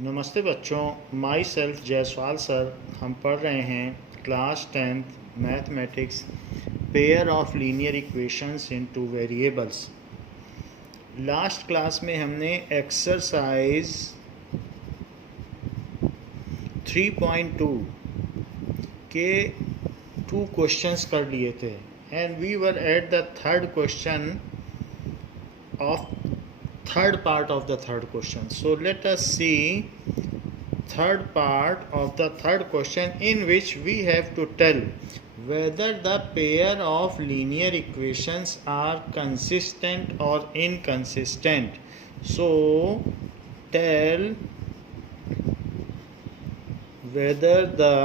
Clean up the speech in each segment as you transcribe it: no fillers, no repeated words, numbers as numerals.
नमस्ते बच्चों, my self Jaiswal sir. हम पढ़ रहे हैं class 10th mathematics, pair of linear equations into variables. Last class में हमने एक्सरसाइज 3.2 के 2 क्वेश्चंस कर लिए थे and we were at the third question of third part of the third question. So let us see third part of the third question, in which we have to tell whether the pair of linear equations are consistent or inconsistent. So tell whether the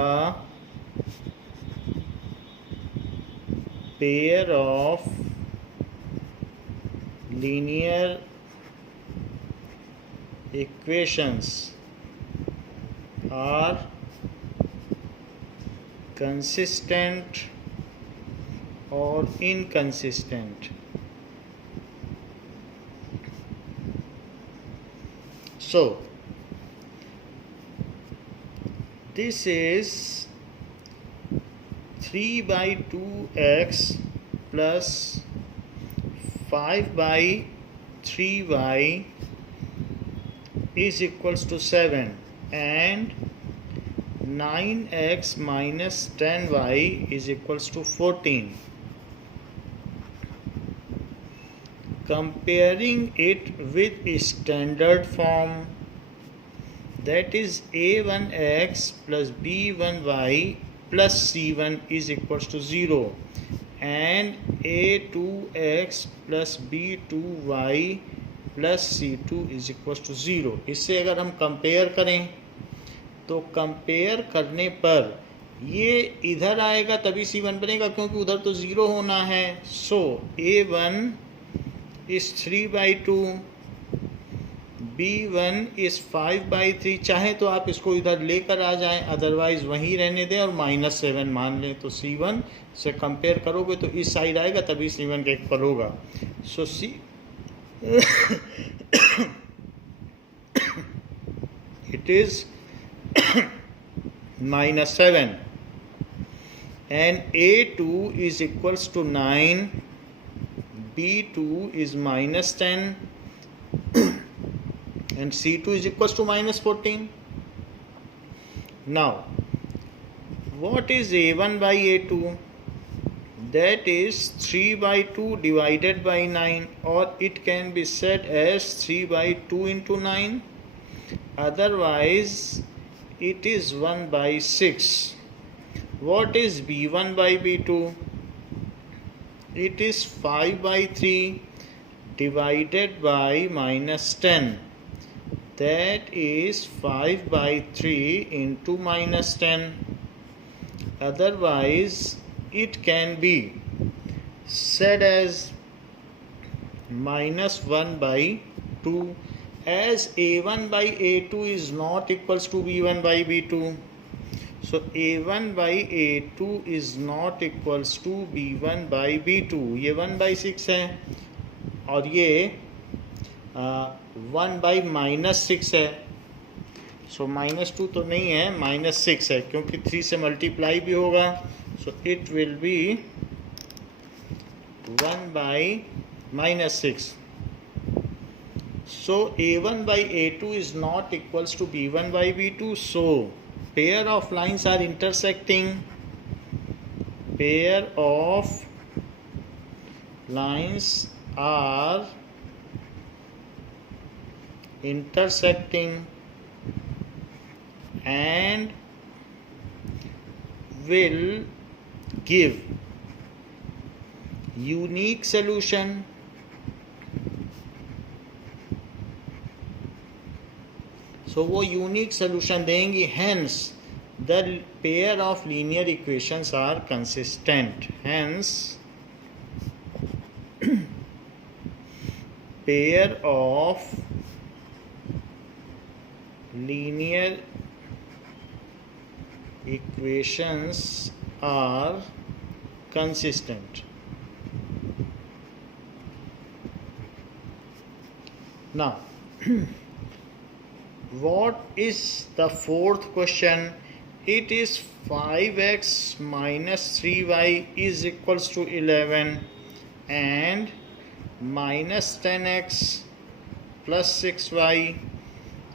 pair of linear equations are consistent or inconsistent. So this is 3 by 2x plus 5 by 3y is equals to 7 and 9x minus 10y is equals to 14. Comparing it with standard form, that is a1x plus b1y plus c1 is equals to 0 and a2x plus b2y plus c2 is equal to 0। इससे अगर हम compare करें तो compare करने पर ये इधर आएगा तभी c1 बनेगा, क्योंकि उधर तो 0 होना है। सो a1 इज 3/2, b1 इज 5/3। चाहे तो आप इसको इधर लेकर आ जाएं, अदरवाइज वहीं रहने दें और -7 मान लें। तो c1 से कंपेयर करोगे तो इस साइड आएगा तभी c1 के इक्वल होगा। सो it is -7 and a2 is equals to 9, b2 is -10 and c2 is equals to -14. Now what is a1 by a2? That is 3/2 divided by 9, or it can be said as 3/2 into 9. Otherwise it is 1/6. What is b1 by b2? It is 5/3 divided by -10. That is 5/3 into -10. Otherwise it can be said as -1/2, as a1 by a2 is not equals to b1 by b2. So a1 by a2 is not equals to b1 by b2. ये 1/6 है और ये 1/-6 है। सो -2 तो नहीं है, -6 है, क्योंकि 3 से मल्टीप्लाई भी होगा। So it will be 1/-6. So a1 by a2 is not equals to b1 by b2. So pair of lines are intersecting. Pair of lines are intersecting and will give unique solution. So वो unique solution देंगी, hence the pair of linear equations are consistent. Hence pair of linear equations are consistent. Now What is the fourth question? It is 5x minus 3y is equals to 11 and minus 10x plus 6y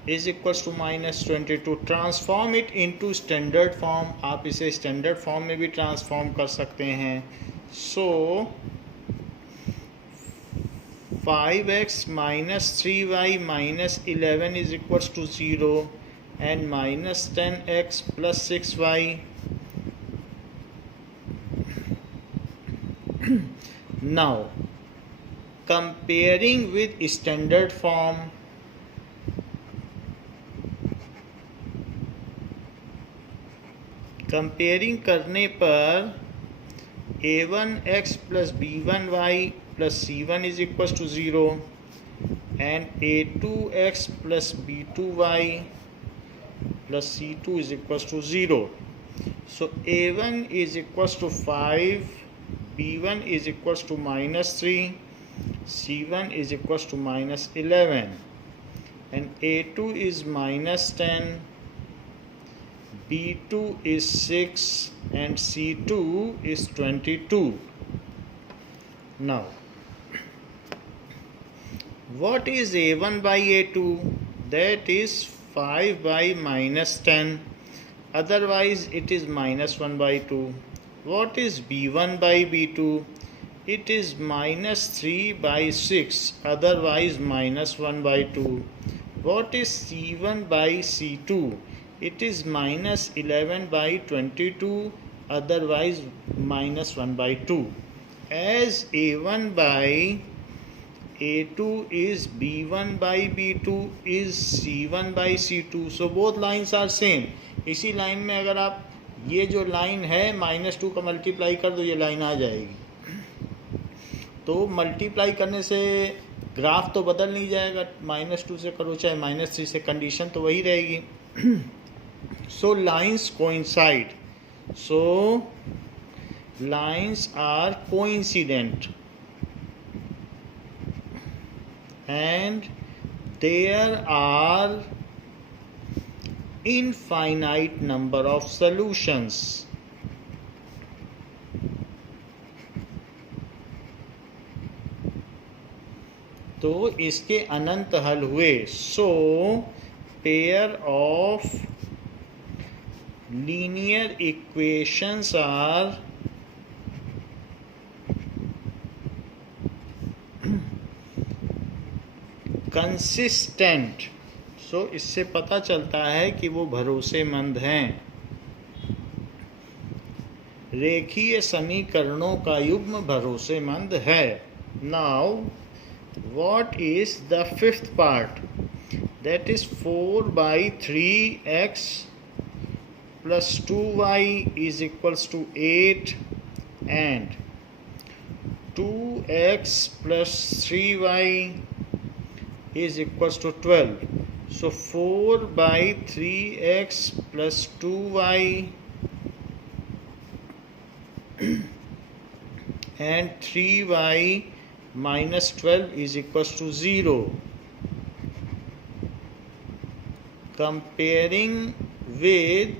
is equals to minus 22. Transform it into standard form. आप इसे standard form में भी transform कर सकते हैं. सो 5x minus 3y minus 11 is equals to 0 and minus 10x plus 6y. Now comparing with standard form, comparing करने पर a1x plus b1y plus c1 is equals to 0 and a2x plus b2y plus c2 is equals to 0. So a1 is equals to 5, b1 is equals to minus 3, c1 is equals to minus 11 and a2 is minus 10, b2 is 6 and c2 is 22. Now what is a1 by a2? That is 5 by minus 10, otherwise it is minus 1 by 2. What is b1 by b2? It is minus 3 by 6, otherwise minus 1 by 2. What is c1 by c2? It is minus 11 by 22, otherwise minus 1 by 2. As a1 by a2 is b1 by b2 is c1 by c2. So both lines are same. इसी line में अगर आप ये जो line है -2 का multiply कर दो, ये लाइन आ जाएगी. तो मल्टीप्लाई करने से ग्राफ तो बदल नहीं जाएगा. -2 से करो चाहे -3 से, कंडीशन तो वही रहेगी. So lines coincide. So lines are coincident and there are infinite number of solutions. तो इसके अनंत हल हुए. So pair of linear equations are consistent. So इससे पता चलता है कि वो भरोसेमंद हैं. रेखीय समीकरणों का युग्म भरोसेमंद है. Now what is the fifth part? That is 4 by 3x plus 2y is equals to 8 and 2x plus 3y is equals to 12. So 4 by 3x plus 2y and 3y minus 12 is equals to 0. Comparing with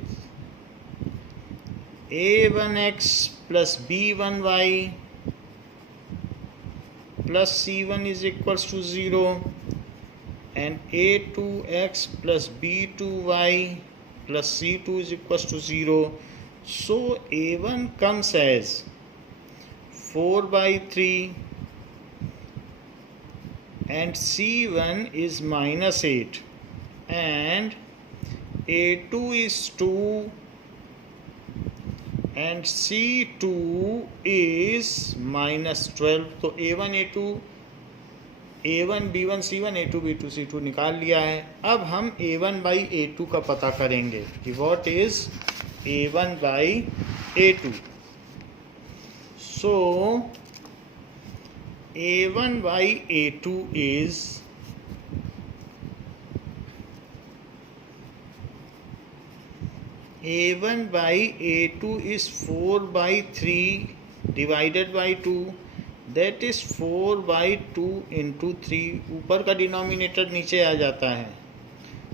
a1x plus b1y plus c1 is equals to 0 and a2x plus b2y plus c2 is equals to 0. So a1 comes as 4 by 3 and c1 is minus 8 and a2 is 2 and c2 is minus 12. तो a1 a2 a1 b1 c1 a2 b2 c2 निकाल लिया है. अब हम a1 by a2 का पता करेंगे कि what is a1 by a2. So a1 by a2 is a1 by a2 is 4 by 3 divided by 2, that is 4 by 2 into 3. ऊपर का डिनोमिनेटर नीचे आ जाता है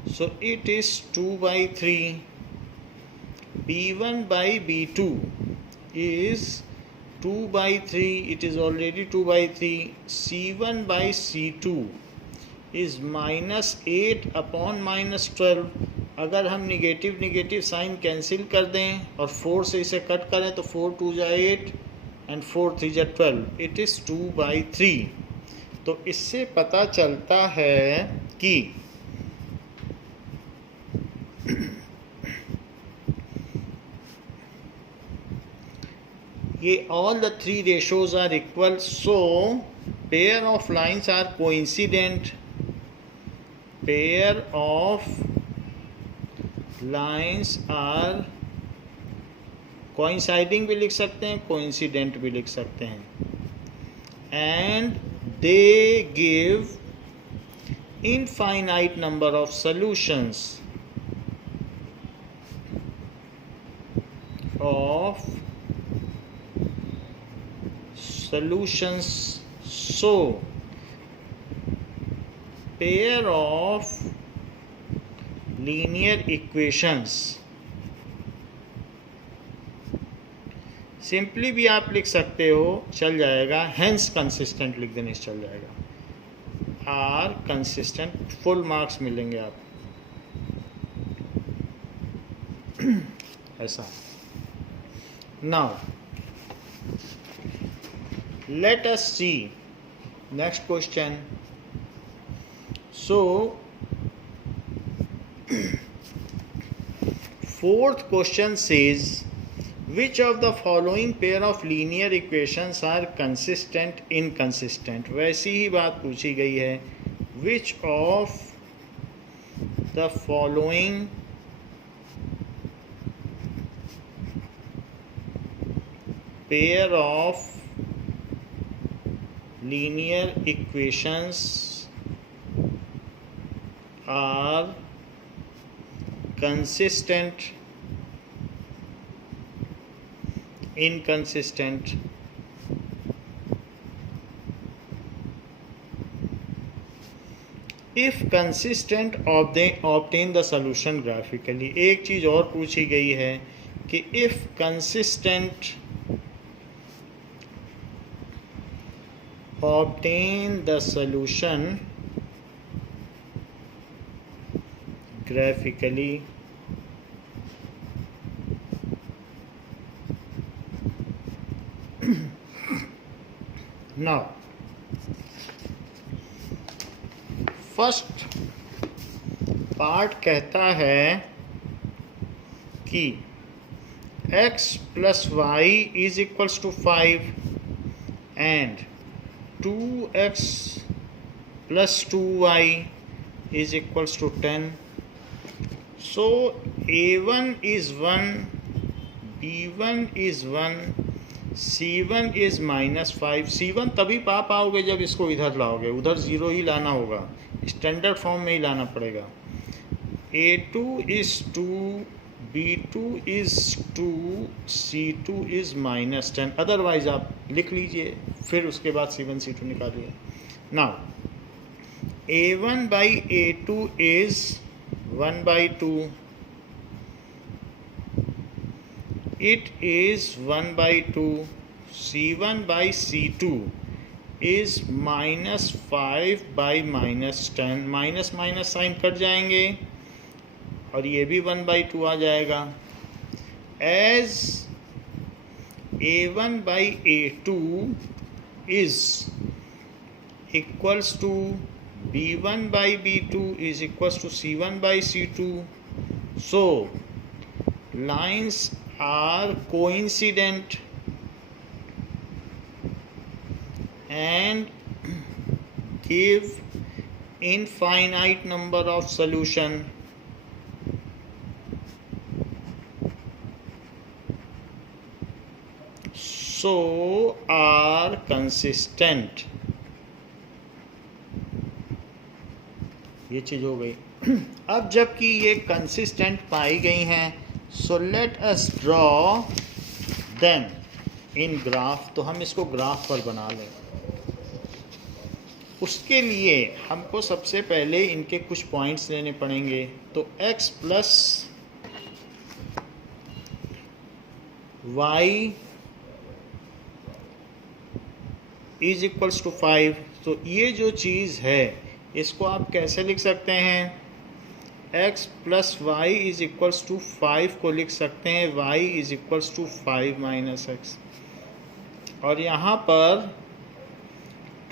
So it is 2 by 3. B1 by B2 is 2 by 3. It is already 2 by 3. C1 by C2 is -8 upon -12. अगर हम negative sign cancel कर दें और 4 से इसे कट करें तो 4 2 जा 8 एंड 4 3 जा 12. It is 2 by 3. तो इससे पता चलता है कि ये all the three ratios are equal, so pair of lines are coincident. Pair of lines are coinciding भी लिख सकते हैं, coincident भी लिख सकते हैं, and they give infinite number of solutions so pair of linear equations, simply भी आप लिख सकते हो, चल जाएगा, हेंस कंसिस्टेंट लिख देने से चल जाएगा, आर कंसिस्टेंट, फुल मार्क्स मिलेंगे आप ऐसा. Now let us see next question. So fourth question says which of the following pair of linear equations are consistent inconsistent. वैसी ही बात पूछी गई है, which of the following pair of linear equations are consistent inconsistent. If consistent, obtain the solution graphically. एक चीज़ और पूछी गई है कि if consistent, obtain the solution graphically. Now first part कहता है कि x plus y is equals to 5 and 2x plus 2y is equals to 10. So a1 is 1, b1 is 1, c1 is -5. c1 तभी पा पाओगे जब इसको इधर लाओगे, उधर 0 ही लाना होगा, स्टैंडर्ड फॉर्म में ही लाना पड़ेगा. a2 is 2, b2 is 2, c2 is -10. Otherwise आप लिख लीजिए, फिर उसके बाद c1 c2 निकालिए. Now a1 by a2 is 1 by 2. It is 1 by 2. c1 by c2 is -5 by -10. Minus minus sign cut जाएंगे और ये भी 1 by 2 आ जाएगा. As a1 by a2 is equals to b1 by b2 is equals to c1 by c2, so lines are coincident and give infinite number of solution. So are consistent. ये चीज़ हो गई. अब जबकि ये कंसिस्टेंट पाई गई हैं, सो let us draw them in graph. तो हम इसको ग्राफ पर बना लें. उसके लिए हमको सबसे पहले इनके कुछ पॉइंट्स लेने पड़ेंगे। तो x plus y is equals to 5। तो ये जो चीज़ है इसको आप कैसे लिख सकते हैं? x plus y is equals to 5 को लिख सकते हैं y is equals to 5 minus x. और यहाँ पर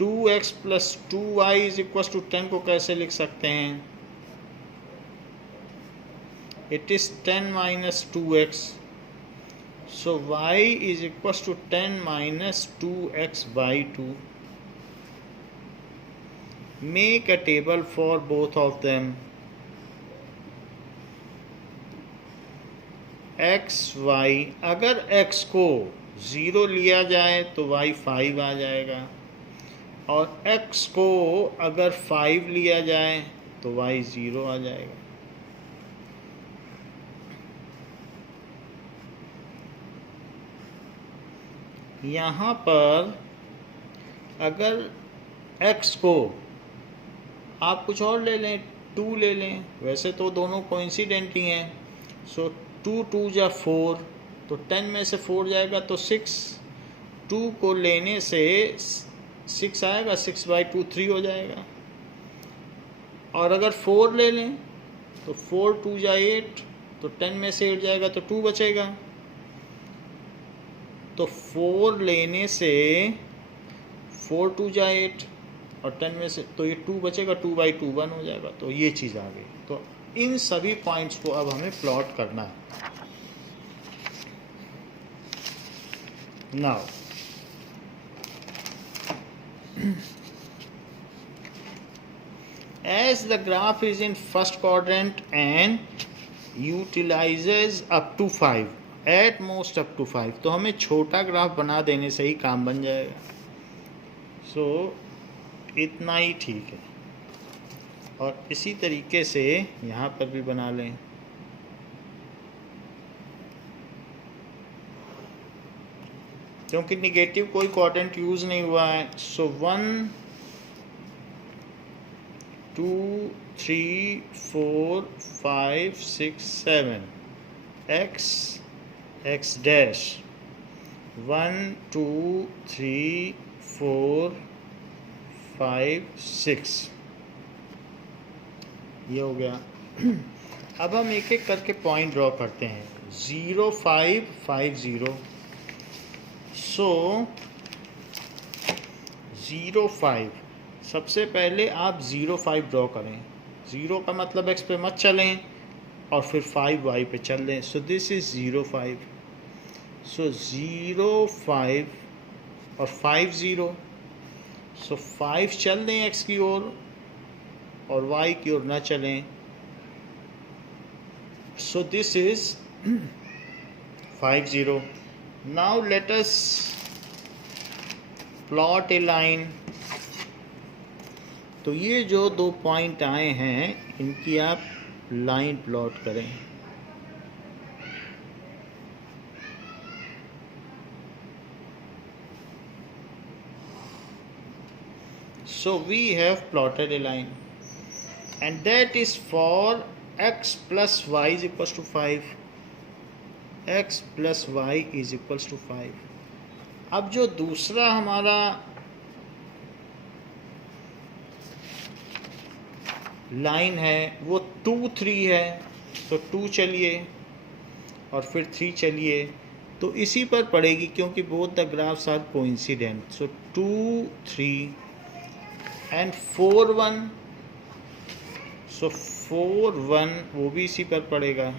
2x plus 2y is equals to 10 को कैसे लिख सकते हैं? It is 10 minus 2x। So y is equals to 10 minus 2x by 2. Make a table for both of them. x y, अगर x को 0 लिया जाए तो y 5 आ जाएगा, और x को अगर 5 लिया जाए तो y 0 आ जाएगा। यहाँ पर अगर x को आप कुछ और ले लें, 2 ले लें, वैसे तो दोनों कोइंसिडेंट ही हैं। सो 2 2 जा 4, तो 10 में से 4 जाएगा तो 6। 2 को लेने से 6 आएगा, 6 बाई 2 3 हो जाएगा। और अगर 4 ले लें तो 4 2 जा 8, तो 10 में से 8 जाएगा तो 2 बचेगा। तो 4 लेने से 4 2 जा 8, और 10 में से तो ये 2 बचेगा, 2 बाई 2 1 हो जाएगा। तो ये चीज़ आ गई। तो इन सभी पॉइंट्स को अब हमें प्लॉट करना है। Now as the graph is in first quadrant and utilizes up to 5, at most up to 5, तो हमें छोटा ग्राफ बना देने से ही काम बन जाएगा। सो इतना ही ठीक है। और इसी तरीके से यहाँ पर भी बना लें। क्योंकि निगेटिव कोई क्वाड्रेंट यूज़ नहीं हुआ है। सो 1 2 3 4 5 6 7 x डैश 1 2 3 4 5 6, ये हो गया। अब हम एक एक करके पॉइंट ड्रॉ करते हैं। 0 5 5 0। सो 0 5, सबसे पहले आप 0 5 ड्रॉ करें। 0 का मतलब x पे मत चलें और फिर 5 y पे चल दें। So this is 0 5। सो 0 5 और 5 0। सो 5 चल दें x की ओर और y की ओर ना चलें। So this is 5 0। Now let us plot A line. तो ये जो 2 पॉइंट आए हैं इनकी आप लाइन प्लॉट करें। So we have plotted a line, and that is for x plus y is equals to 5. x plus y is equals to 5. अब जो दूसरा हमारा लाइन है वो 2 3 है। तो 2 चलिए और फिर 3 चलिए, तो इसी पर पड़ेगी क्योंकि both the graphs are coincident. So 2 3 and 4 1। So 4 1 वो भी इसी पर पड़ेगा।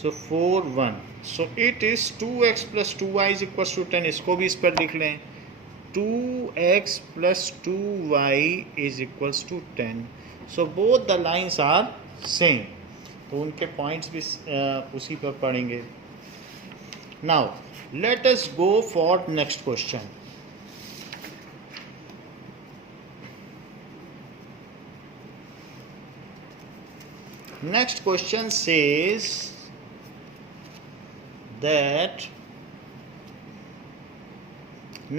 So 4 1। So it is 2x plus 2y is equal to 10। इसको भी इस पर लिख लें। 2x plus 2y is equal to 10। So both the lines are same, तो उनके पॉइंट्स भी उसी पर पड़ेंगे। Now let us go for next question. Next question says that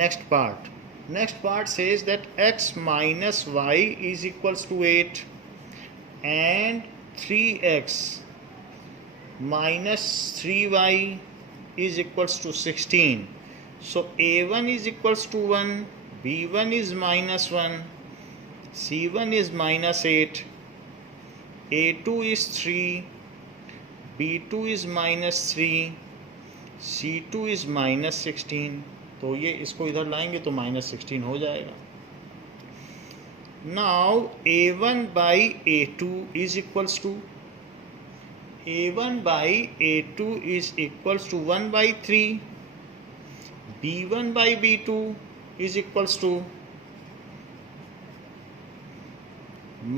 next part Next part says that x minus y is equals to 8 and 3x minus 3y is equals to 16. So a1 is equals to 1, b1 is minus 1, c1 is minus 8, a2 is 3, b2 is minus 3, c2 is minus 16. तो ये इसको इधर लाएंगे तो minus 16 हो जाएगा. Now a1 by a2 is equals to a1 by a2 is equals to 1 by 3, b1 by b2 is equals to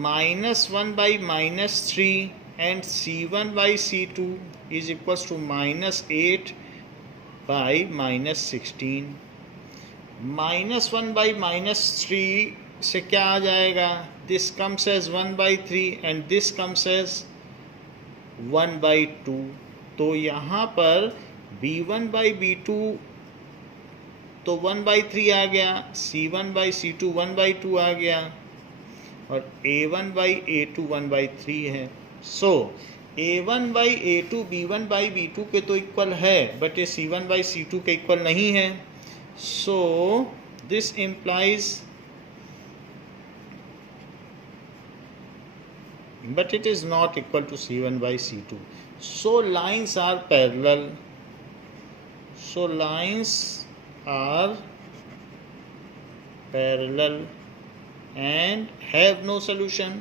minus 1 by minus 3 and c1 by c2 is equals to minus 8 by minus 16. minus 1 by minus 3 से क्या आ जाएगा? This comes as 1 by 3 and this comes as 1 by 2. तो यहाँ पर b1 by b2 तो 1 by 3 आ गया, c1 by c2 1 by 2 आ गया और a1 by a2 1 by 3 है. सो a1 by a2 b1 by b2 के तो इक्वल है, बट ये c1 बाई c2 के इक्वल नहीं है. So this implies but it is not equal to c1 by c2. So lines are parallel. So lines are parallel and have no solution.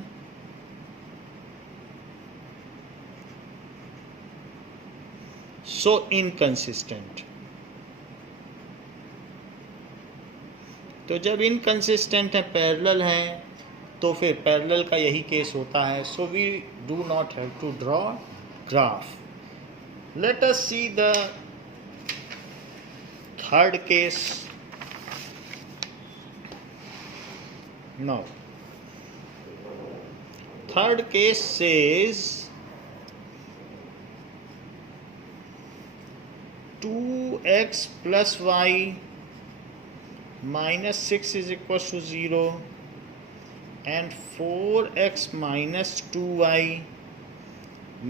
So inconsistent. तो जब inconsistent है, parallel हैं, तो फिर parallel का यही केस होता है. So we do not have to draw graph. Let us see the third case. Now third case says 2x plus y minus 6 is equals to 0 and 4x minus 2y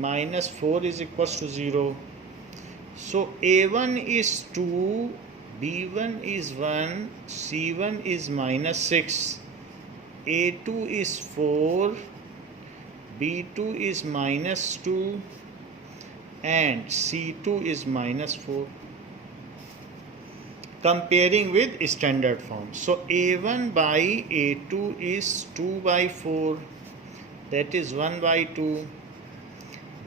minus 4 is equals to 0. So a1 is 2, b1 is 1, c1 is minus 6, a2 is 4, b2 is minus 2 and c2 is minus 4. Comparing with standard form. So a1 by a2 is 2 by 4, that is 1 by 2.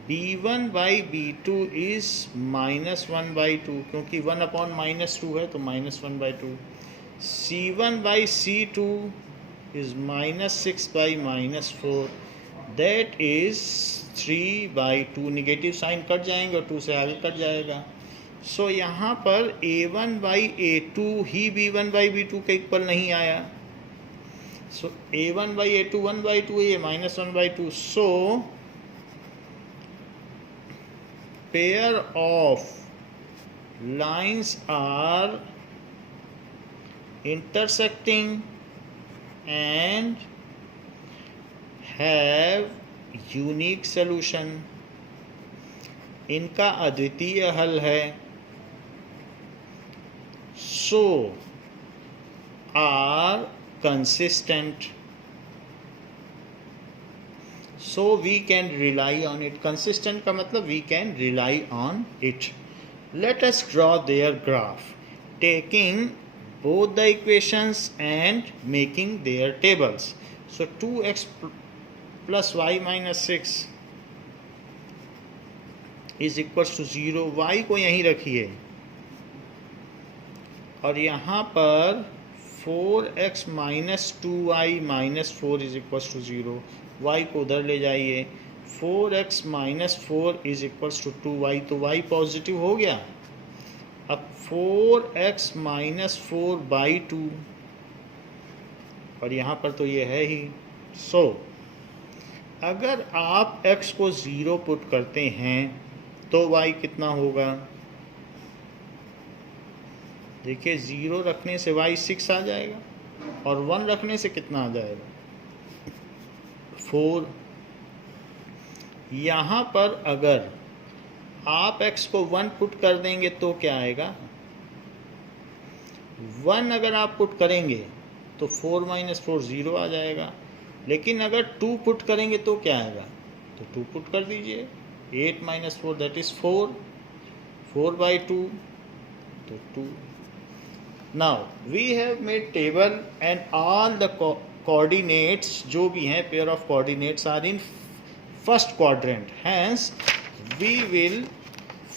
b1 by b2 is minus 1 by 2, क्योंकि 1 upon minus 2 है तो minus 1 by 2. c1 by c2 is minus 6 by minus 4, that is 3 by 2. Negative sign cut जाएंगे और 2 से आगे cut जाएगा. सो यहाँ पर a1 by a2 he b1 by b2 के इक्वल नहीं आया. सो a1 बाई a2 1 बाई 2 ये minus 1 by 2. So pair of lines are intersecting and have unique solution. इनका अद्वितीय हल है. So are consistent. So we can rely on it. Consistent का मतलब we can rely on it. Let us draw their graph taking both the equations and making their tables. So 2x plus y minus 6 is equals to 0. y को यहीं रखिए और यहाँ पर 4x minus 2y minus 4 is equals to 0. y को उधर ले जाइए. 4x minus 4 is equals to 2y. तो y पॉजिटिव हो गया. अब 4x minus 4 by 2 और यहाँ पर तो ये है ही. सो अगर आप x को 0 पुट करते हैं तो y कितना होगा? देखिए 0 रखने से y 6 आ जाएगा और 1 रखने से कितना आ जाएगा 4। यहाँ पर अगर आप x को 1 पुट कर देंगे तो क्या आएगा 1 अगर आप पुट करेंगे तो 4 - 4 0 आ जाएगा। लेकिन अगर 2 पुट करेंगे तो क्या आएगा, तो 2 पुट कर दीजिए। 8 - 4 दैट इज़ 4, 4/2 तो 2। Now we have made table and all the coordinates जो भी हैं pair of coordinates are in first quadrant, hence we will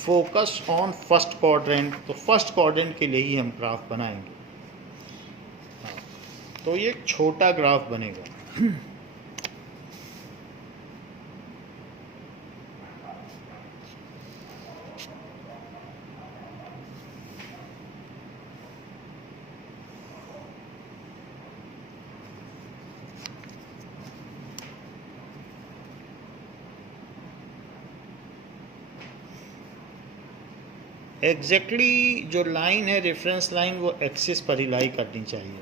focus on first quadrant. तो फर्स्ट क्वाड्रेंट के लिए ही हम ग्राफ बनाएंगे। तो ये एक छोटा ग्राफ बनेगा। एग्जैक्टली जो लाइन है रेफरेंस लाइन वो एक्सिस पर ही लाई करनी चाहिए।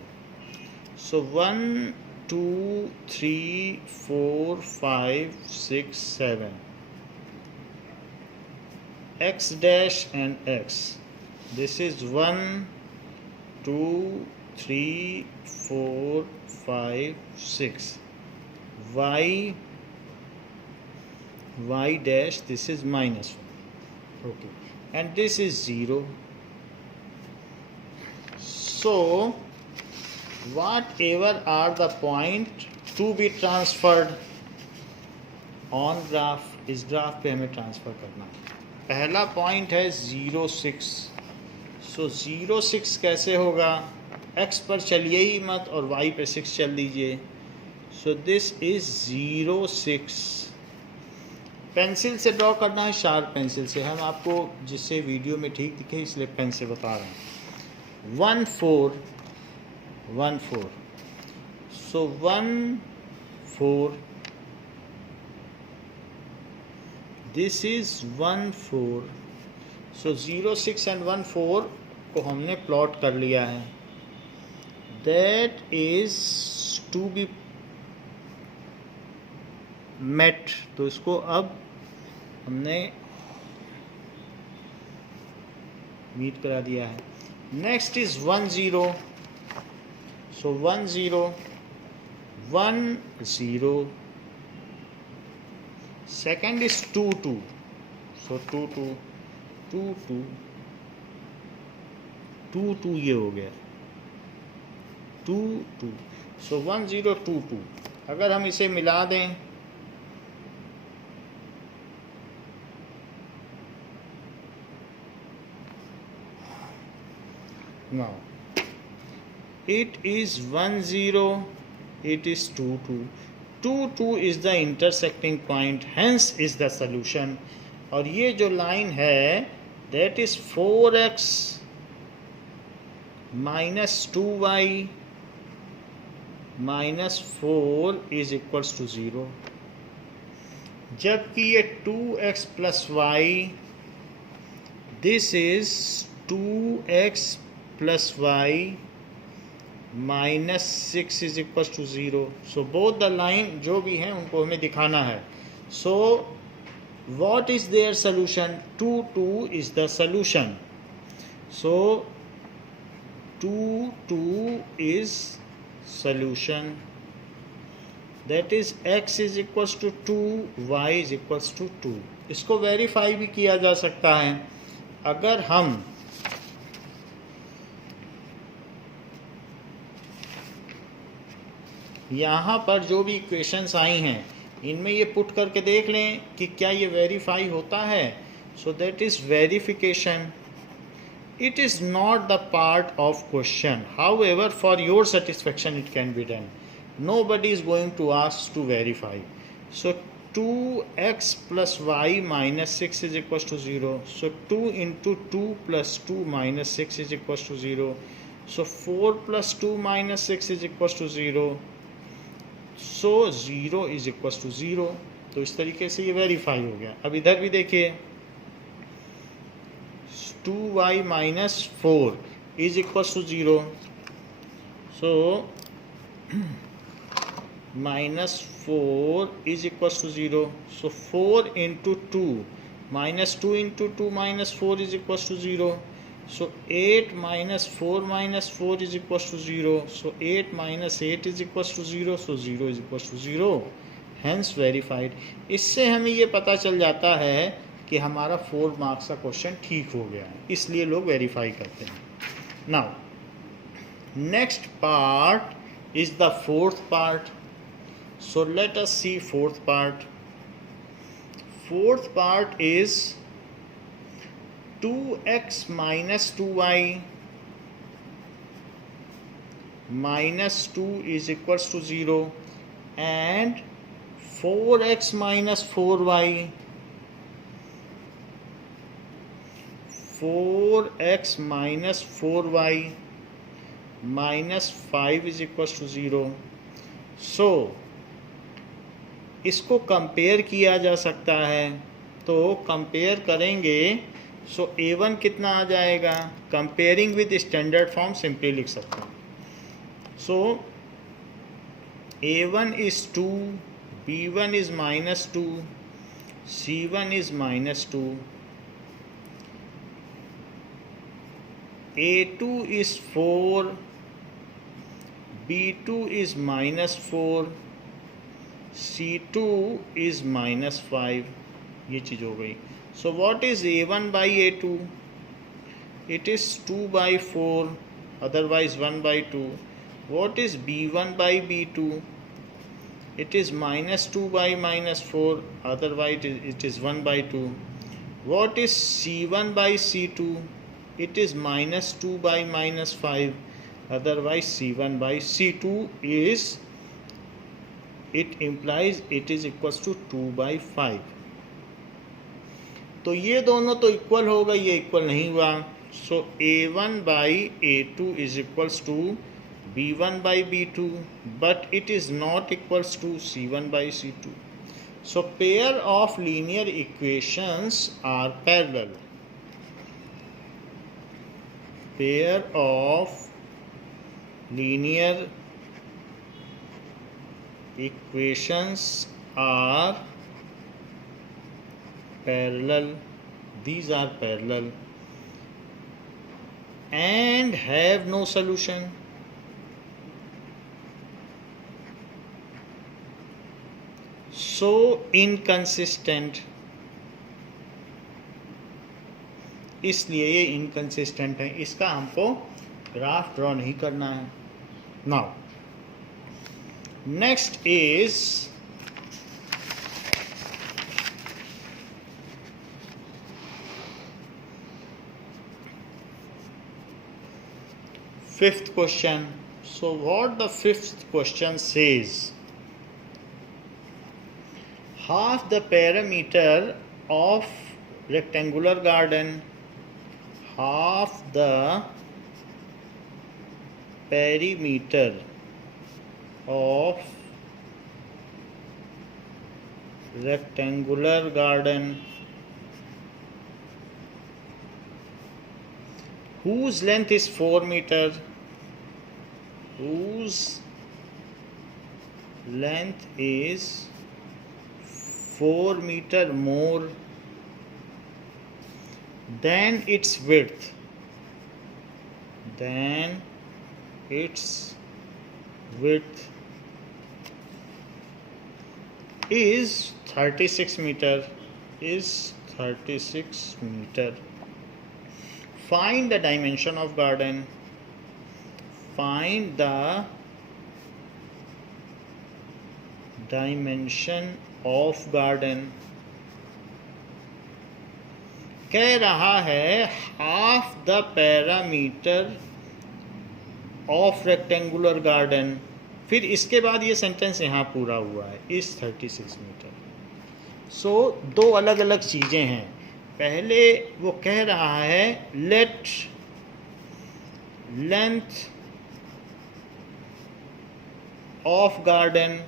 सो 1 2 3 4 5 6 7 x dash and x, this is 1 2 3 4 5 6, y dash, this is -1, okay, and this is 0. So whatever are the point to be transferred on graph, इस ग्राफ पे हमें ट्रांसफ़र करना है। पहला पॉइंट है 0 6। सो 0 6 कैसे होगा, x पर चलिए ही मत और y पे 6 चल दीजिए। So this is 0 6। पेंसिल से ड्रॉ करना है, शार्प पेंसिल से। हम आपको जिससे वीडियो में ठीक दिखे इसलिए पेन से बता रहे हैं। 1 4 1 4, so 1 4, this is 1 4। So 0 6 and 1 4 को हमने प्लॉट कर लिया है। That is to be met, तो इसको अब हमने मीट करा दिया है। Next is 1 0, so 1 0 1 0। Second is 2 2, so 2 2 2 2 2 2, ये हो गया 2 2। सो 1 0 2 2। अगर हम इसे मिला दें now, it is 1 0, it is 2 2, 2 2 is the intersecting point, hence is the solution। और ये जो लाइन है that is 4x minus 2y minus 4 is equals to 0, जबकि ये 2x plus y, this is 2x plus y minus 6 is equals to 0। so both the line जो भी हैं उनको हमें दिखाना है। so what is their solution, 2 2 is the solution। so 2 2 is solution, that is x is equals to 2, y is equals to 2। इसको verify भी किया जा सकता है। अगर हम यहाँ पर जो भी इक्वेशंस आई हैं इनमें ये पुट करके देख लें कि क्या ये वेरीफाई होता है। So that is verification. It is not the part of question, however for your satisfaction it can be done. Nobody is going to ask to verify. So 2x plus y minus 6 is equals to 0. So 2 into 2 plus 2 minus 6 is equals to 0. So 4 plus 2 minus 6 is equals to 0. So 0 is equals to 0। तो इस तरीके से ये verify हो गया। अब इधर भी देखिए 2y minus 4, is equals to 0. So minus 4 is equals to 0. So 4 into 2 minus 2 into 2 minus 4 is equals to 0. So 8 minus 4 is equals to 0. So 8 minus 8 is equals to 0. So 0 is equals to 0. Hence verified. इससे हमें ये पता चल जाता है कि हमारा 4 marks का क्वेश्चन ठीक हो गया है, इसलिए लोग वेरीफाई करते हैं. Now next part is the fourth part. So let us see fourth part. Fourth part is 2x minus 2y minus 2 is equals to 0 and 4x minus 4y 4x minus 4y minus 5 is equals to 0. So इसको compare किया जा सकता है. तो compare करेंगे. सो a1 कितना आ जाएगा. Comparing with standard form simply लिख सकते हैं. सो a1 is 2, b1 is minus 2, c1 is minus 2, a2 is 4, b2 is minus 4, C2 is minus 5. ये चीज़ हो गई. So what is A1 by A2? It is 2 by 4, otherwise 1 by 2. What is B1 by B2? It is minus 2 by minus 4, otherwise it is 1 by 2. What is C1 by C2? It is minus 2 by minus 5, otherwise C1 by C2 is, it implies it is equals to 2 by 5. तो ये दोनों तो equal होगा, ये equal नहीं हुआ. सो a1 by a2 is equals to b1 by b2, but it is not equals to c1 by c2. So pair of linear equations are parallel. Pair of linear equations are parallel. These are parallel and have no solution. So inconsistent. इसलिए ये inconsistent है. इसका हमको graph draw नहीं करना है. Now next is fifth question. So what the fifth question says, half the perimeter of rectangular garden, half the perimeter of rectangular garden whose length is 4 meter, whose length is 4 meter more than its width, than its width is 36 meter, is 36 meter. Find the dimension of garden. Find the dimension of garden. कह रहा है half the perimeter of rectangular garden. फिर इसके बाद ये sentence यहाँ पूरा हुआ है, इस 36 मीटर. सो दो अलग अलग चीज़ें हैं. पहले वो कह रहा है let length of garden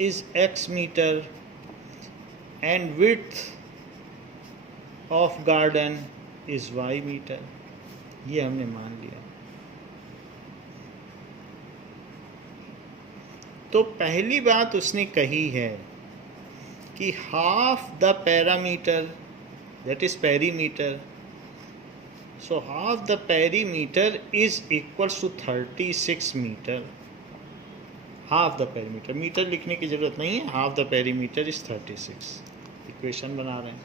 is x meter and width of garden is y meter, ये हमने मान लिया। तो पहली बात उसने कही है कि half the parameter that is perimeter, so half the perimeter is equals to 36 meter. Half the perimeter, meter लिखने की जरूरत नहीं है, half the perimeter is 36। Equation बना रहे हैं।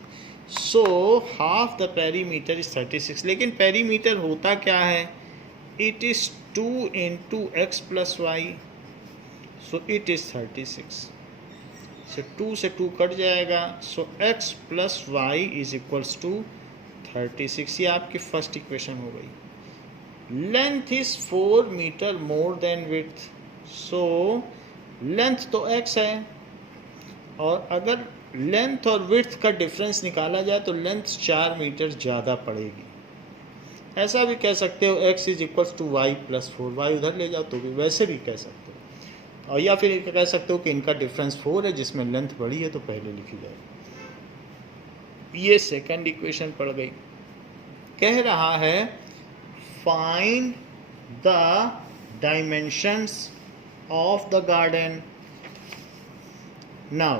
So half the perimeter is 36, लेकिन पेरीमीटर होता क्या है? It is 2 into x plus y, so it is 36। So 2 से 2 कट जाएगा, so x plus y is equals to 36। ये आपकी फर्स्ट इक्वेशन हो गई। Length is 4 meter more than width, so length तो x है, और अगर लेंथ और विड्थ का डिफरेंस निकाला जाए तो लेंथ 4 मीटर ज़्यादा पड़ेगी। ऐसा भी कह सकते हो x is equals to y plus 4, y उधर ले जाओ तो भी वैसे भी कह सकते हो, और या फिर कह सकते हो कि इनका डिफरेंस 4 है जिसमें लेंथ बड़ी है तो पहले लिखी जाएगी। ये सेकंड इक्वेशन पड़ गई। कह रहा है find the dimensions of the garden. Now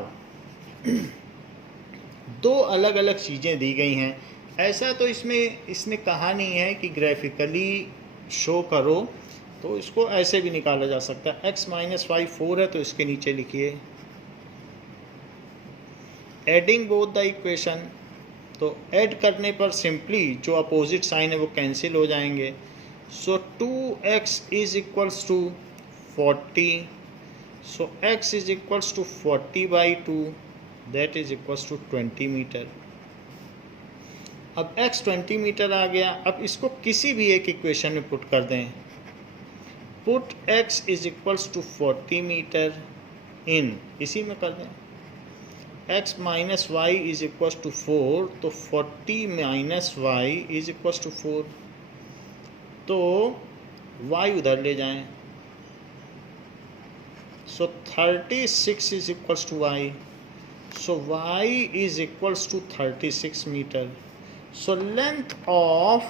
दो अलग अलग चीज़ें दी गई हैं। ऐसा तो इसने कहा नहीं है कि ग्राफिकली शो करो, तो इसको ऐसे भी निकाला जा सकता है। x माइनस वाई 4 है तो इसके नीचे लिखिए एडिंग बोथ द इक्वेशन, तो ऐड करने पर सिंपली जो अपोजिट साइन है वो कैंसिल हो जाएंगे। So 2x is equals to 40, so x is equals to 40 by 2, that is equals to 20 meter. अब x 20 मीटर आ गया। अब इसको किसी भी एक इक्वेशन में पुट कर दें। Put x is equals to 40 metre in, इसी में कर दें। x minus y is equals to 4, तो 40 minus y is equals to 4, तो y उधर ले जाएं। So 36 is equals to y. So y is equals to 36 meter. So length of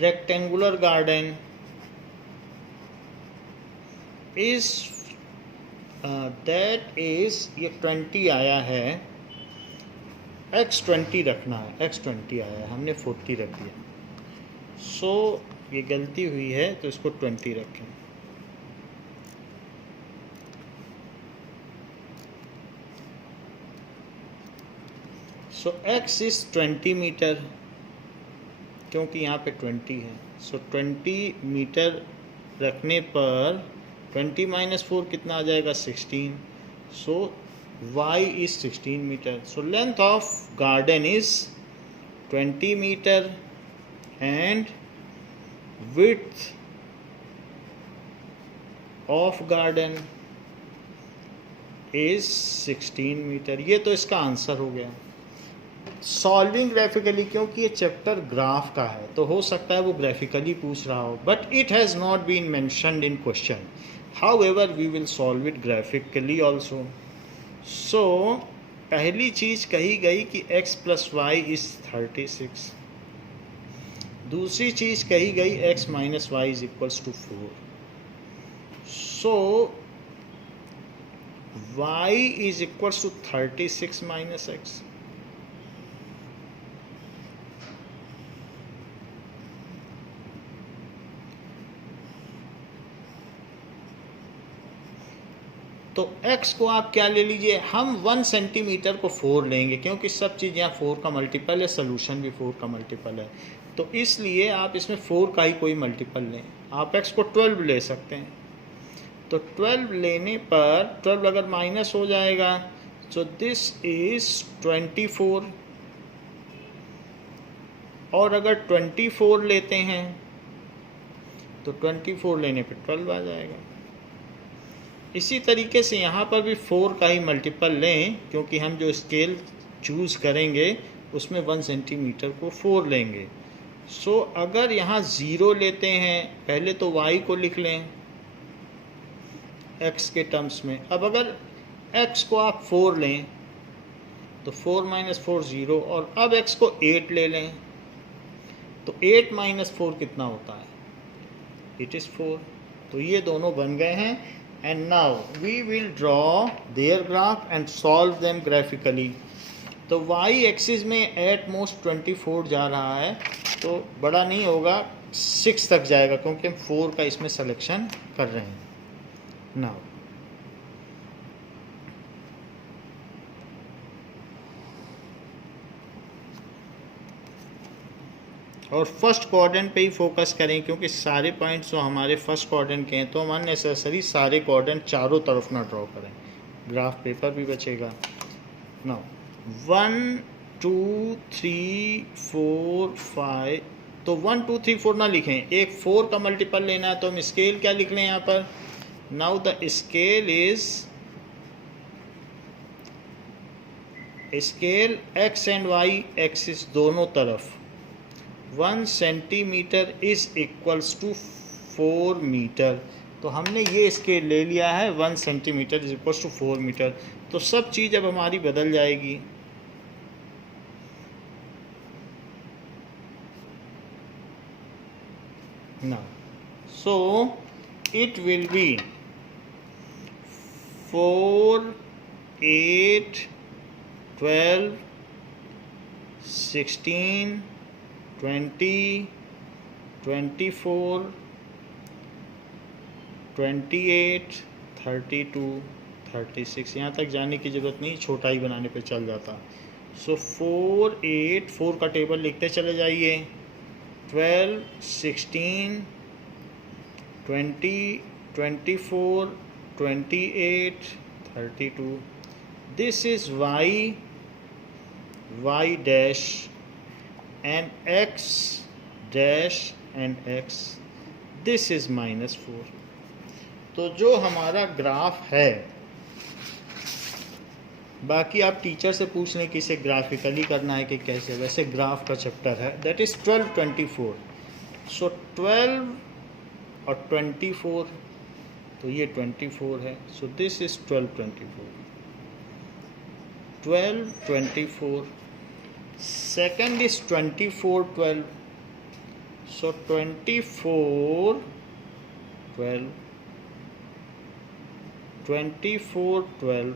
rectangular garden is that is ये 20 आया है, x 20 रखना है, x 20 आया है, हमने 40 रख दिया। सो ये गलती हुई है तो इसको 20 रखें। सो x इज 20 मीटर, क्योंकि यहाँ पे 20 है। सो 20 मीटर रखने पर 20 माइनस 4 कितना आ जाएगा? 16। So y is 16 meter. So length of garden is 20 meter and width of garden is 16 meter. ये तो इसका आंसर हो गया। सॉल्विंग ग्राफिकली, क्योंकि ये चैप्टर ग्राफ का है तो हो सकता है वो ग्राफिकली पूछ रहा हो, but it has not been mentioned in question. However we will solve it graphically also. So पहली चीज़ कही गई कि x प्लस वाई इज 36। दूसरी चीज़ कही गई x minus y is equals to 4। So y is equals to 36 minus x। तो x को आप क्या ले लीजिए, हम 1 सेंटीमीटर को 4 लेंगे, क्योंकि सब चीज़ यहाँ 4 का मल्टीपल है, सोल्यूशन भी 4 का मल्टीपल है, तो इसलिए आप इसमें 4 का ही कोई मल्टीपल लें। आप x को 12 ले सकते हैं, तो 12 लेने पर 12 अगर माइनस हो जाएगा, सो दिस इज 24, और अगर 24 लेते हैं तो 24 लेने पर 12 आ जाएगा। इसी तरीके से यहाँ पर भी 4 का ही मल्टीपल लें, क्योंकि हम जो स्केल चूज़ करेंगे उसमें 1 सेंटीमीटर को 4 लेंगे। सो अगर यहाँ 0 लेते हैं, पहले तो y को लिख लें x के टर्म्स में। अब अगर x को आप 4 लें तो 4 माइनस 4 0, और अब x को 8 ले लें तो 8 माइनस 4 कितना होता है? It is 4। तो ये दोनों बन गए हैं। And now we will draw their graph and solve them graphically. तो y एक्सिस में एट मोस्ट 24 जा रहा है, तो बड़ा नहीं होगा, 6 तक जाएगा क्योंकि हम 4 का इसमें सिलेक्शन कर रहे हैं। नाउ और फर्स्ट क्वाड्रेंट पे ही फोकस करें क्योंकि सारे पॉइंट्स जो हमारे फर्स्ट क्वाड्रेंट के हैं, तो हम अननेसेसरी सारे क्वाड्रेंट चारों तरफ ना ड्रॉ करें, ग्राफ पेपर भी बचेगा। नाउ 1 2 3 4 5, तो 1 2 3 4 ना लिखें, एक 4 का मल्टीपल लेना है, तो हम स्केल क्या लिख लें यहाँ पर? Now the scale is scale x and y axis दोनों तरफ 1 centimeter is equals to 4 meter. तो हमने ये स्केल ले लिया है 1 centimeter is equals to 4 meter. तो सब चीज़ अब हमारी बदल जाएगी। ना सो इट विल बी 4 8 12 16 20 24 28 32 36। यहाँ तक जाने की ज़रूरत नहीं, छोटा ही बनाने पे चल जाता। सो 4 8 4 का टेबल लिखते चले जाइए, 12 16 20 24 28 32। This is y dash and x dash and x, this is -4। तो जो हमारा ग्राफ है, बाकी आप टीचर से पूछ लें कि इसे ग्राफिकली करना है कि कैसे, वैसे ग्राफ का चैप्टर है, दैट इज़ 12 24। सो 12 और 24, तो ये 24 है, so this is 12 24 12 24। Second is 24 12, so 24 12 24 12,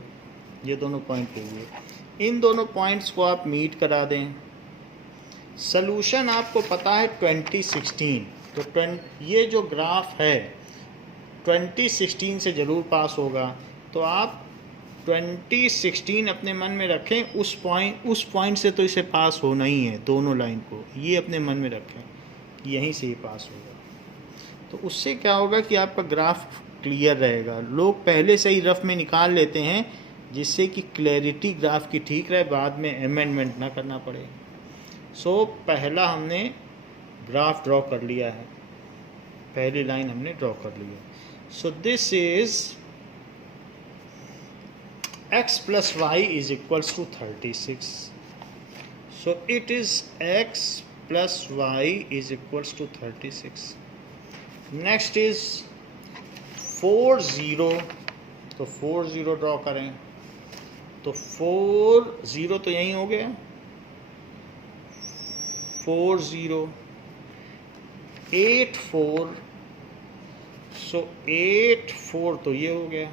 ये दोनों पॉइंट हुए। इन दोनों पॉइंट्स को आप मीट करा दें। सलूशन आपको पता है 2016, तो ये जो ग्राफ है 2016 से ज़रूर पास होगा। तो आप 2016 अपने मन में रखें, उस पॉइंट से तो इसे पास होना ही है, दोनों लाइन को ये अपने मन में रखें, यहीं से ही पास होगा। तो उससे क्या होगा कि आपका ग्राफ क्लियर रहेगा। लोग पहले से ही रफ में निकाल लेते हैं जिससे कि क्लैरिटी ग्राफ की ठीक रहे, बाद में अमेंडमेंट ना करना पड़े। सो पहला हमने ग्राफ ड्रॉ कर लिया है, पहली लाइन हमने ड्रॉ कर ली है। So this is x plus y is equals to 36. So it is x plus y is equals to 36. Next is 4 0, तो 4 0 ड्रॉ करें, तो 4 0 तो यहीं हो गया, 4 0 8 4, सो 8 4 तो ये हो गया,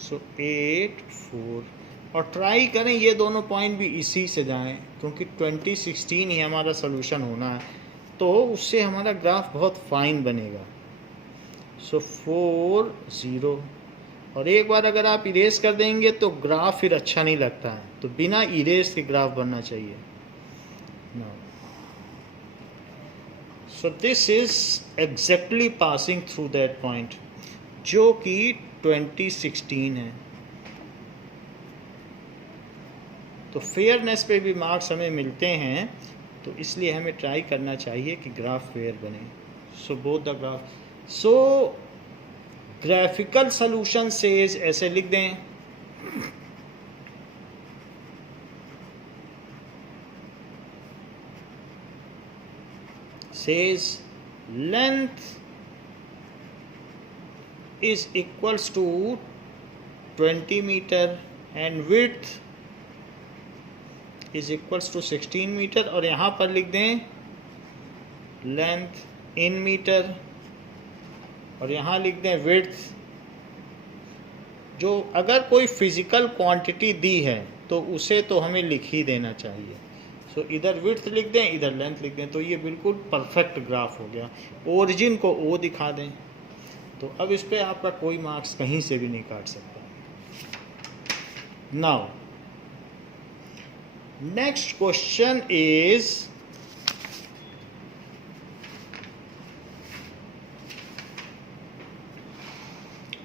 सो 8 4। और ट्राई करें ये दोनों पॉइंट भी इसी से जाएं, क्योंकि 2016 ही हमारा सोल्यूशन होना है, तो उससे हमारा ग्राफ बहुत फाइन बनेगा। सो 4 0, और एक बार अगर आप इरेज कर देंगे तो ग्राफ फिर अच्छा नहीं लगता है, तो बिना इरेज के ग्राफ बनना चाहिए। So this is exactly passing through that point, जो कि 2016 है। तो फेयरनेस पे भी मार्क्स हमें मिलते हैं, तो इसलिए हमें ट्राई करना चाहिए कि ग्राफ फेयर बने। So both the graph, so graphical solution says, ऐसे लिख दें, says length is equals to 20 meter and width is equals to 16 meter, और यहाँ पर लिख दें लेंथ इन मीटर और यहाँ लिख दें विड्थ। जो अगर कोई फिजिकल क्वांटिटी दी है तो उसे तो हमें लिख ही देना चाहिए। सो इधर विड्थ लिख दें, इधर लेंथ लिख दें, तो ये बिल्कुल परफेक्ट ग्राफ हो गया। ओरिजिन को ओ दिखा दें, तो अब इस पे आपका कोई मार्क्स कहीं से भी नहीं काट सकता। Now next question is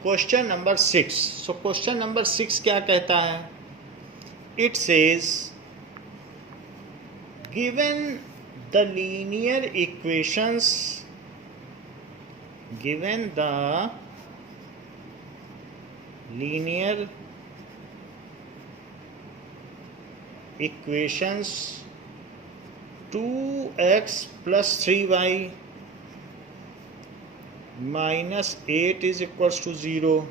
question number 6। So question number 6 क्या कहता है? It says given the linear equations, given the linear equations 2x plus 3y minus 8 is equals to 0.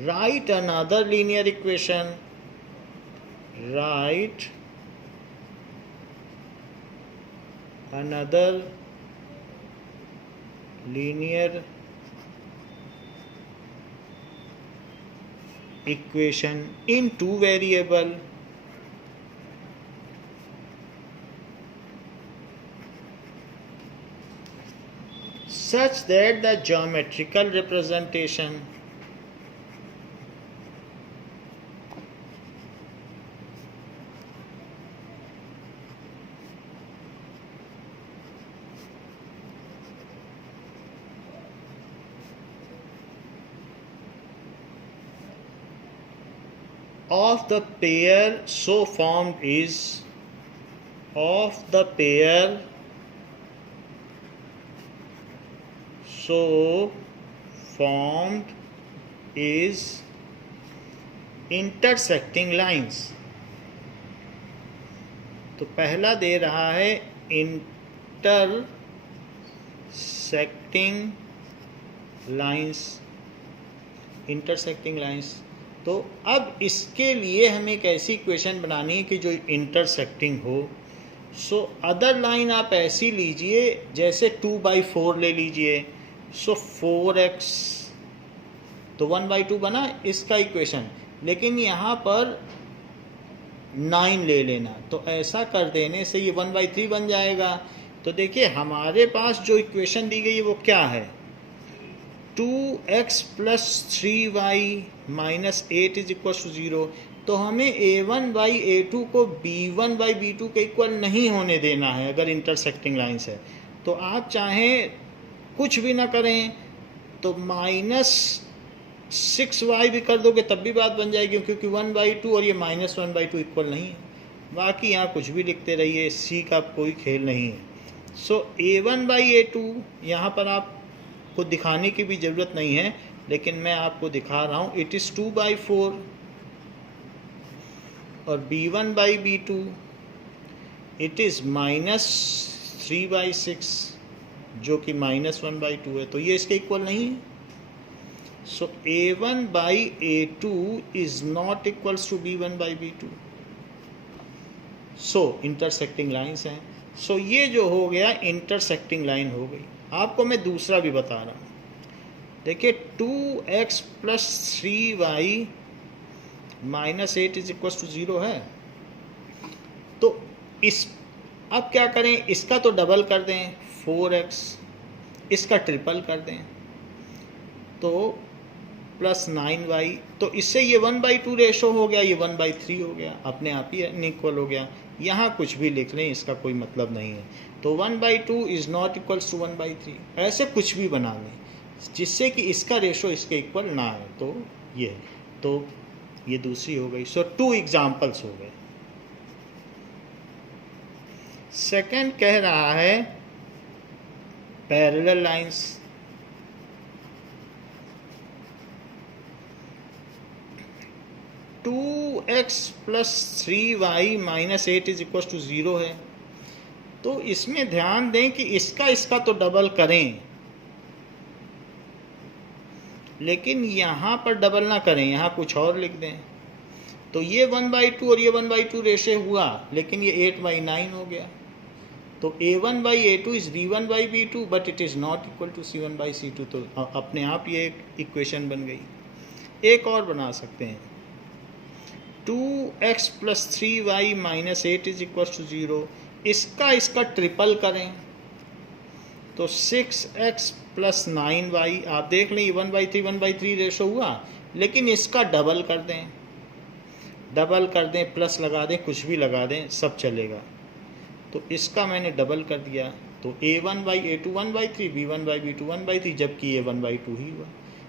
Write another linear equation. Write another linear equation in two variable such that the geometrical representation of the pair so formed is intersecting lines। तो पहला दे रहा है intersecting lines। तो अब इसके लिए हमें एक ऐसी इक्वेशन बनानी है कि जो इंटरसेक्टिंग हो। सो अदर लाइन आप ऐसी लीजिए जैसे 2/4 ले लीजिए। सो 4x, तो 1/2 बना इसका इक्वेशन, लेकिन यहाँ पर 9 ले लेना। तो ऐसा कर देने से ये 1/3 बन जाएगा। तो देखिए हमारे पास जो इक्वेशन दी गई है वो क्या है? 2x plus 3y minus 8 is equals to 0। तो हमें a1/a2 को b1/b2 के इक्वल नहीं होने देना है अगर इंटरसेक्टिंग लाइंस है। तो आप चाहें कुछ भी ना करें तो -6y भी कर दोगे तब भी बात बन जाएगी, क्योंकि 1/2 और ये -1/2 इक्वल नहीं है। बाकी यहाँ कुछ भी लिखते रहिए, सी का कोई खेल नहीं है। सो a1/a2 यहाँ पर आप को दिखाने की भी ज़रूरत नहीं है, लेकिन मैं आपको दिखा रहा हूँ। इट इज़ 2/4 और b1/b2 इट इज़ -3/6 जो कि -1/2 है। तो ये इसके इक्वल नहीं है। So a1/a2 is not equals to b1/b2। So intersecting lines हैं। सो ये जो हो गया इंटरसेक्टिंग लाइन हो गई। आपको मैं दूसरा भी बता रहा हूँ। देखिए 2x plus 3y minus 8 is equal to 0 है। तो इस अब क्या करें? इसका तो डबल कर दें 4x, इसका ट्रिपल कर दें तो प्लस 9y। तो इससे ये 1/2 रेशो हो गया, ये 1/3 हो गया, अपने आप ही अनइक्वल हो गया। यहाँ कुछ भी लिख लें, इसका कोई मतलब नहीं है। तो 1/2 इज़ नॉट इक्वल्स टू 1/3, ऐसे कुछ भी बना लें जिससे कि इसका रेशो इसके इक्वल ना है। तो ये दूसरी हो गई। सो 2 एग्जाम्पल्स हो गए। सेकंड कह रहा है parallel lines. Two x plus 3y minus 8 is equal to 0 है। तो इसमें ध्यान दें कि इसका तो डबल करें लेकिन यहाँ पर डबल ना करें, यहाँ कुछ और लिख दें। तो ये 1/2 और ये 1/2 रेशे हुआ, लेकिन ये 8/9 हो गया। तो a1/a2 is b1/b2 but it is not equal to c1/c2। तो अपने आप ये एक इक्वेशन बन गई। एक और बना सकते हैं, 2x + 3y - 8 is equal to 0। इसका ट्रिपल करें तो 6x + 9y। आप देख लें 1/3 रेशो हुआ, लेकिन इसका डबल कर दें, प्लस लगा दें, कुछ भी लगा दें, सब चलेगा। तो इसका मैंने डबल कर दिया, तो a1/a2 1/3, b1/b2 1/3, जबकि ये 1/2 ही हुआ।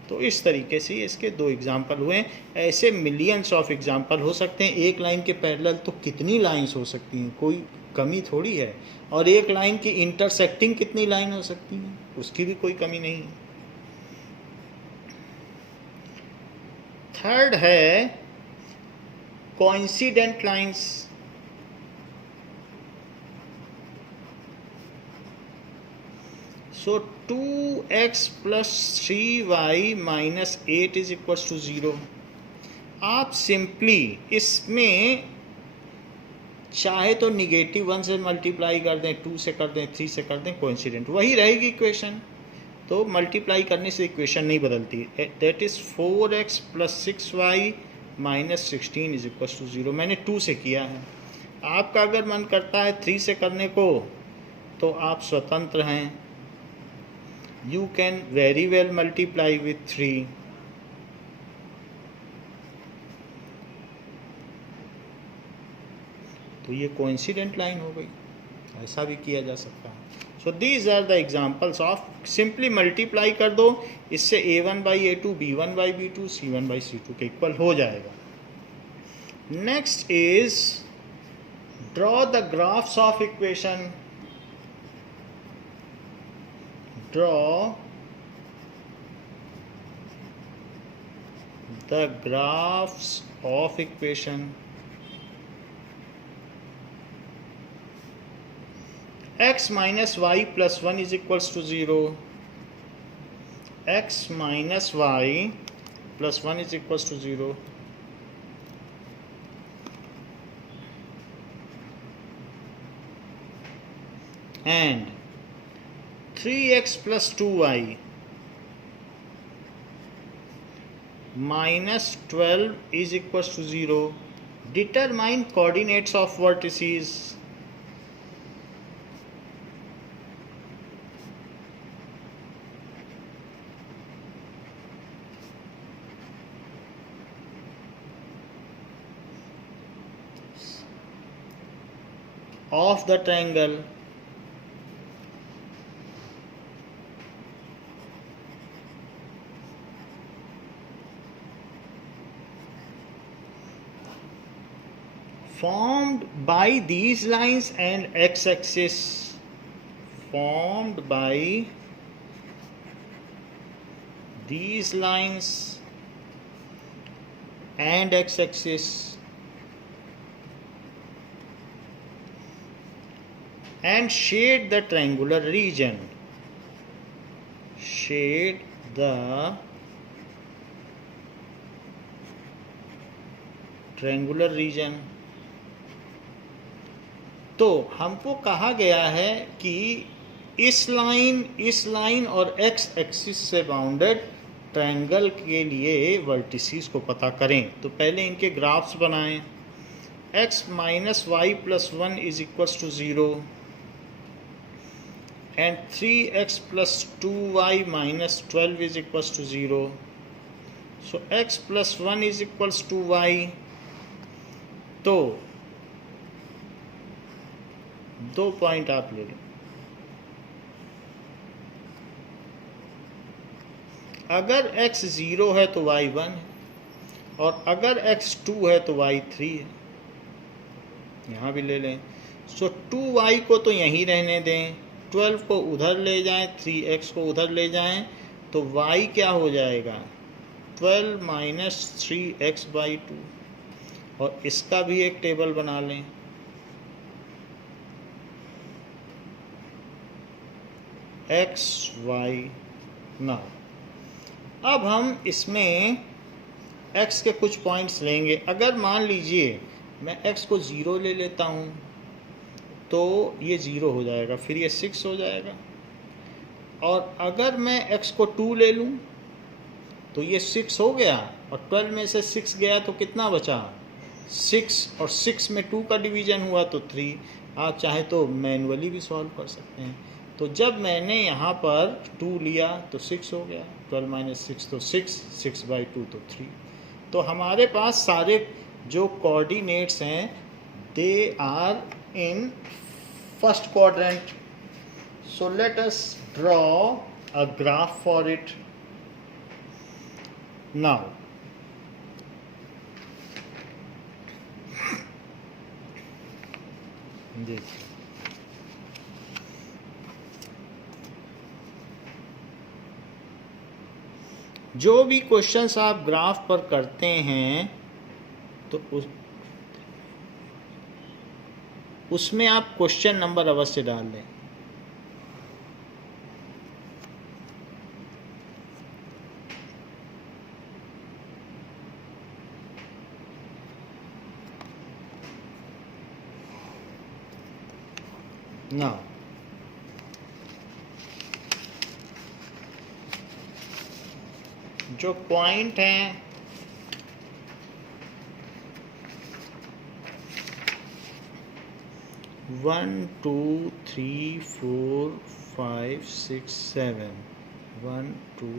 तो इस तरीके से इसके 2 एग्जाम्पल हुए। ऐसे मिलियंस ऑफ एग्जाम्पल हो सकते हैं। एक लाइन के पैरेलल तो कितनी लाइंस हो सकती हैं, कोई कमी थोड़ी है। और एक लाइन की इंटरसेक्टिंग कितनी लाइन हो सकती हैं, उसकी भी कोई कमी नहीं है। थर्ड है coincident lines. So 2x + 3y - 8 is equal to 0। आप सिंपली इसमें चाहे तो -1 से मल्टीप्लाई कर दें, 2 से कर दें, 3 से कर दें, कोइंसिडेंट वही रहेगी इक्वेशन। तो मल्टीप्लाई करने से इक्वेशन नहीं बदलती। That is 4x + 6y - 16 is equal to 0। मैंने 2 से किया है। आपका अगर मन करता है 3 से करने को, तो आप स्वतंत्र हैं। You can very well multiply with 3. तो ये कोइंसिडेंट लाइन हो गई, ऐसा भी किया जा सकता है। So these are the examples of simply multiply कर दो, इससे a1/a2 b1/b2 c1/c2 के इक्वल हो जाएगा। Next is draw the graphs of equation. Draw the graphs of equation x - y + 1 is equals to 0, x - y + 1 is equals to 0, and 3x + 2y - 12 is equals to 0. Determine coordinates of vertices. Of the triangle formed by these lines and x-axis, formed by these lines and x-axis, and shade the triangular region. Shade the triangular region. तो हमको कहा गया है कि इस line और x axis से bounded triangle के लिए वर्टिसेस को पता करें। तो पहले इनके ग्राफ्स बनाएं। x - y + 1 is equals to 0 and 3x + 2y - 12 is equals to 0. So x + 1 is equals to y. तो 2 पॉइंट आप ले लें। अगर x 0 है तो y 1 है, और अगर x 2 है तो y 3 है। यहाँ भी ले लें। सो 2y को तो यहीं रहने दें, 12 को उधर ले जाएं, 3x को उधर ले जाएं, तो y क्या हो जाएगा 12 - 3x/2। और इसका भी एक टेबल बना लें। x y। नाउ अब हम इसमें x के कुछ पॉइंट्स लेंगे। अगर मान लीजिए मैं x को 0 ले लेता हूँ तो ये 0 हो जाएगा, फिर ये 6 हो जाएगा। और अगर मैं x को 2 ले लूँ तो ये 6 हो गया, और 12 में से 6 गया तो कितना बचा? 6, और 6 में 2 का डिवीज़न हुआ तो 3। आप चाहे तो मैनुअली भी सॉल्व कर सकते हैं। तो जब मैंने यहाँ पर 2 लिया तो 6 हो गया, 12 माइनस 6 तो 6, 6/2 तो 3। तो हमारे पास सारे जो कोऑर्डिनेट्स हैं they are in first quadrant. So let us draw a graph for it now. देखिए, जो भी क्वेश्चंस आप ग्राफ पर करते हैं तो उसमें आप क्वेश्चन नंबर अवश्य डाल दें। नाउ जो पॉइंट हैं 1 2 3 4 5 6 7, 1 2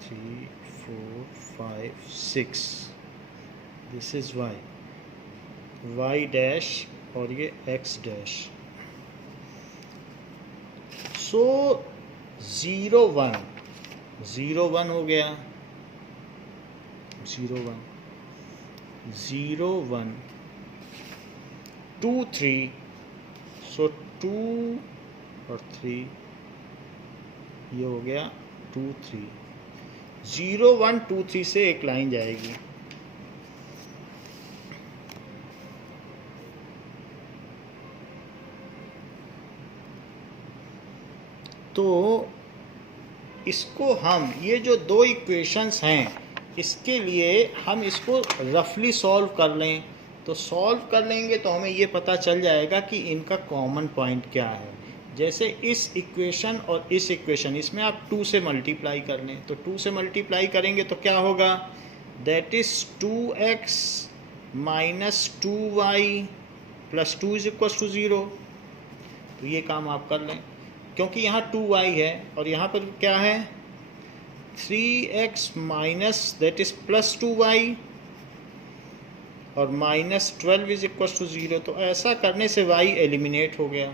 3 4 5 6, दिस इज y डैश और ये x डैश। सो 0 1 0 1 हो गया, 0 1 0 1 2 3, सो 2 और 3 ये हो गया 2 3। 0 1 2 3 से एक लाइन जाएगी। तो इसको हम, ये जो दो इक्वेशंस हैं, इसके लिए हम इसको रफली सॉल्व कर लें। तो सॉल्व कर लेंगे तो हमें ये पता चल जाएगा कि इनका कॉमन पॉइंट क्या है। जैसे इस इक्वेशन और इस इक्वेशन, इसमें आप 2 से मल्टीप्लाई कर लें, तो 2 से मल्टीप्लाई करेंगे तो क्या होगा? That is 2x minus 2y plus 2 is equal to 0। तो ये काम आप कर लें, क्योंकि यहाँ 2y है और यहाँ पर क्या है? 3x minus that is plus 2y और माइनस 12 इज इक्वल टू 0। तो ऐसा करने से y एलिमिनेट हो गया,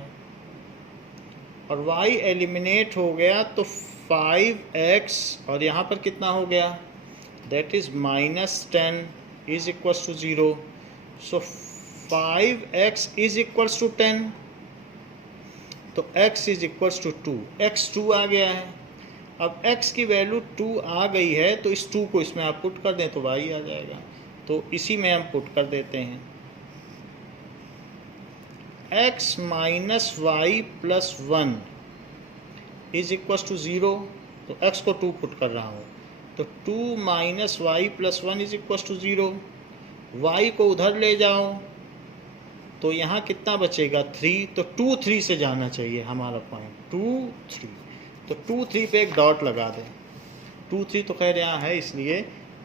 और y एलिमिनेट हो गया तो 5x और यहाँ पर कितना हो गया? That is minus 10 is equal to 0। So 5x is equal to 10, तो x is equal to 2, x 2 आ गया है। अब x की वैल्यू 2 आ गई है तो इस 2 को इसमें आप पुट कर दें तो y आ जाएगा। तो इसी में हम पुट कर देते हैं, x minus y plus 1 is equal to 0। तो x को 2 पुट कर रहा हूँ, तो 2 minus y plus 1 is equal to 0। y को उधर ले जाओ तो यहाँ कितना बचेगा? 3। तो 2 3 से जाना चाहिए हमारा पॉइंट, 2 3। तो 2 3 पे एक डॉट लगा दें। 2 3 तो खैर यहाँ है इसलिए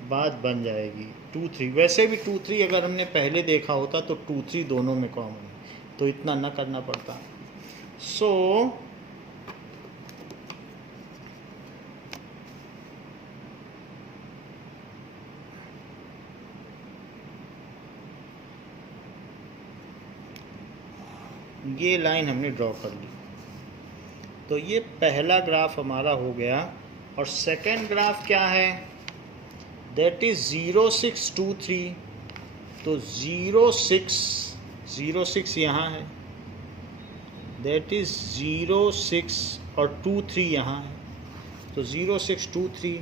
बात बन जाएगी 2 3। वैसे भी 2 3 अगर हमने पहले देखा होता तो 2 3 दोनों में कॉमन है, तो इतना ना करना पड़ता। सो ये लाइन हमने ड्रॉ कर ली। तो ये पहला ग्राफ हमारा हो गया। और सेकेंड ग्राफ क्या है? That is 0 6 2 3। तो 0 6 यहाँ है, दैट इज 0 6 और 2 3 यहाँ है, तो 0 6 2 3।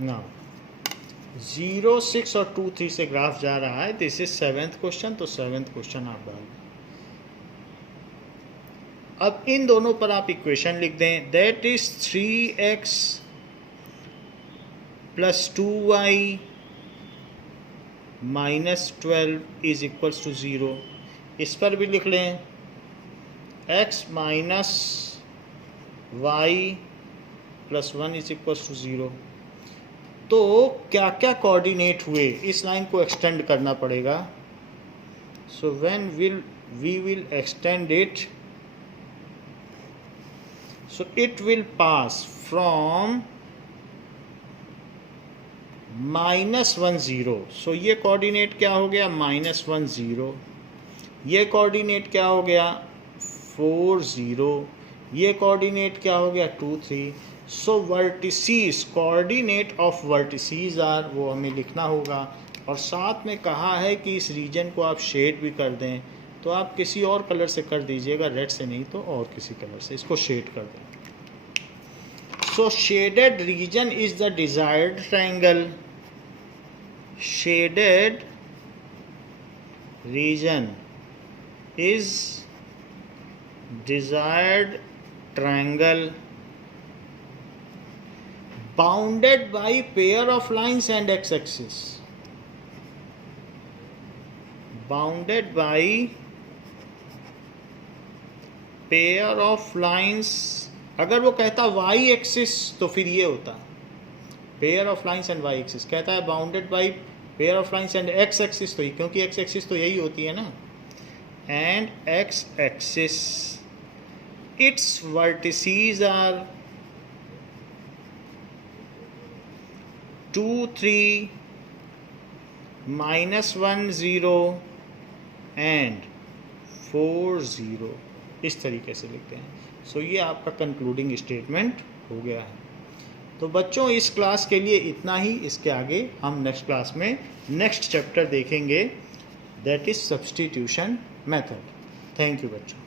नाउ 0, 6 और 2, 3 से ग्राफ जा रहा है. This is 7th question. तो 7th क्वेश्चन आप डाल दें. अब इन दोनों पर आप इक्वेशन लिख दें. That is 3x plus 2y minus 12 is equals to 0. इस पर भी लिख लें x minus y plus 1 is equals to 0. तो क्या क्या कोऑर्डिनेट हुए, इस लाइन को एक्सटेंड करना पड़ेगा. So when we will extend it, so it will pass from -1 0. So ये कोऑर्डिनेट क्या हो गया, -1 0. ये कोऑर्डिनेट क्या हो गया, 4 0. ये कोऑर्डिनेट क्या हो गया, 2 3. So vertices, coordinate of vertices are, वो हमें लिखना होगा. और साथ में कहा है कि इस रीजन को आप शेड भी कर दें. तो आप किसी और कलर से कर दीजिएगा, रेड से नहीं तो और किसी कलर से इसको शेड कर दें. So shaded region is the desired triangle. Shaded region is desired triangle bounded by pair of lines and x-axis. Bounded by pair of lines. अगर वो कहता y एक्सिस तो फिर ये होता pair of lines and y axis. कहता है bounded by pair of lines and x axis, तो क्योंकि x एक्सिस तो यही होती है ना. And x-axis, its vertices are 2 3, -1 0 and 4 0. इस तरीके से लिखते हैं. सो ये आपका कंक्लूडिंग स्टेटमेंट हो गया है. तो बच्चों इस क्लास के लिए इतना ही. इसके आगे हम नेक्स्ट क्लास में नेक्स्ट चैप्टर देखेंगे, that is substitution method. Thank you बच्चों.